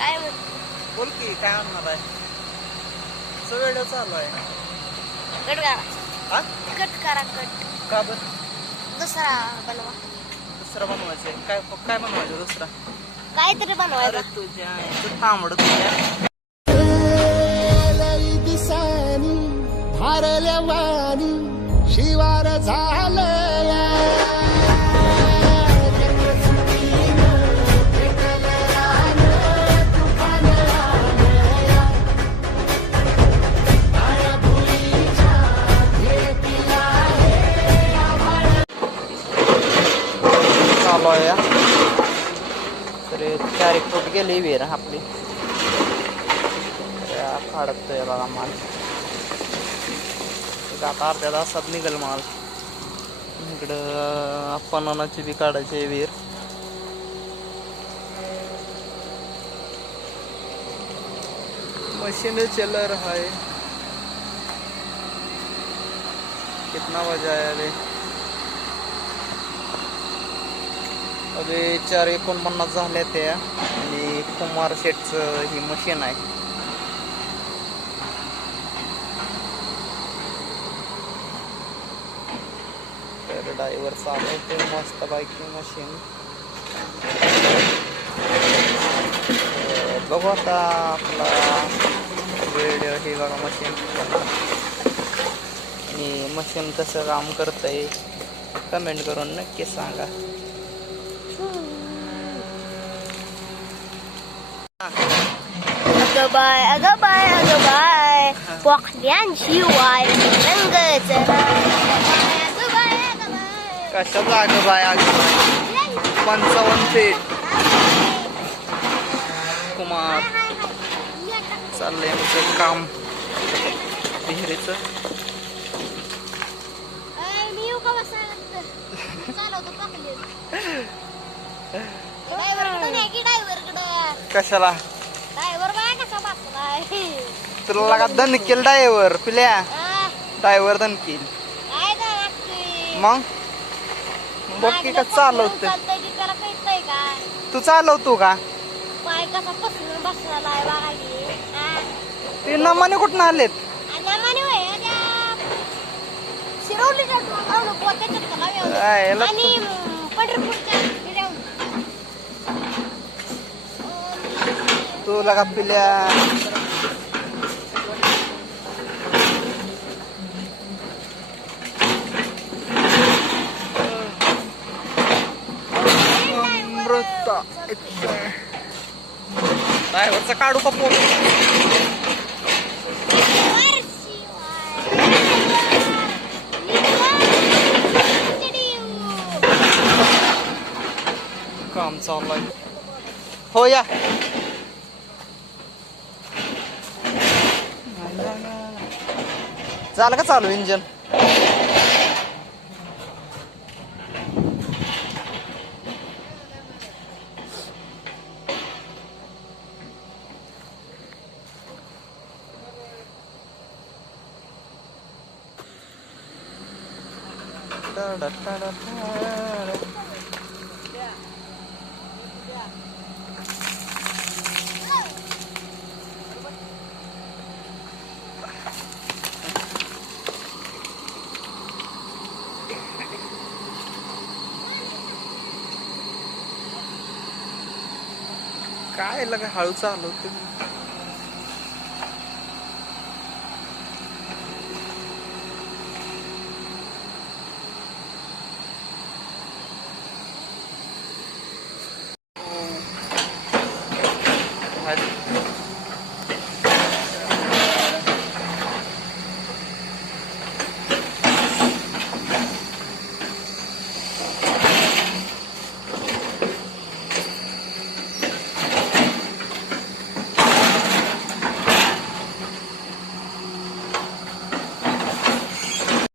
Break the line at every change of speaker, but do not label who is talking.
काय म्हणतो
बोल की काय आणणार आहे? सगळं चालू आहे.
कट करा
हा
कट करा कट
का बर?
दुसरा बनवा.
दुसरा बनवायचंय. काय काय बनवायचं दुसरा?
काहीतरी बनवायचं.
अरे तुझ्या तू थांबड तुझ्या.
दिसानी भारल्या वाणी शिवार झालया
तर चार एक फूट गेली विहीर आपली. तर फाडतोय बघा माल. आता अर्ध्या तासात निघेल माल. इकडं पनोनाची बी काढायची आहे विहीर मशीन चलर आहे कितना बजा आहे अरे म्हणजे चार एकोणपन्नास झाल्या त्या. आणि कुमार शेटचं ही मशीन आहे. तर ड्रायव्हर चालवतो मस्त बाईकिंग मशीन बघू आता आपला व्हिडिओ हे बघा मशीन आणि मशीन कसं काम करतंय कमेंट करून नक्की सांगा.
अगं बाय अगं बाय अगं बाय पोखल्यांशिवाय रंगच
कशाचं अगं बाय अगं बाय पंचावन्न फीट कुमार. चाललंय आमचं काम. विहिरीचं.
मी येऊ का बसायला चालवतो पकडले ड्रायव्हर नाही की ड्रायव्हरकडे
कशाला
ड्रायव्हर बाय कसा बसलाय
तुला लागा दणकेल ड्रायव्हर पिल्या.
काय लागते
मग? बघ की का चालवते तू चालवतो का? ते नमाने कुठं आलेत?
आणि आम्हाने होय, त्या शिरवलीच्या टोकावरून पोत्याच्या तलाव्यावर.
काय याला
आणि अं, पंढरपूरच्या हिऱ्यावर.
तू लगा पिल्या अमृता ड्रायव्हरचा काढू का फोन? काम चालू आहे हो या. झालं का चालू इंजन? काय लगा हळू चालवते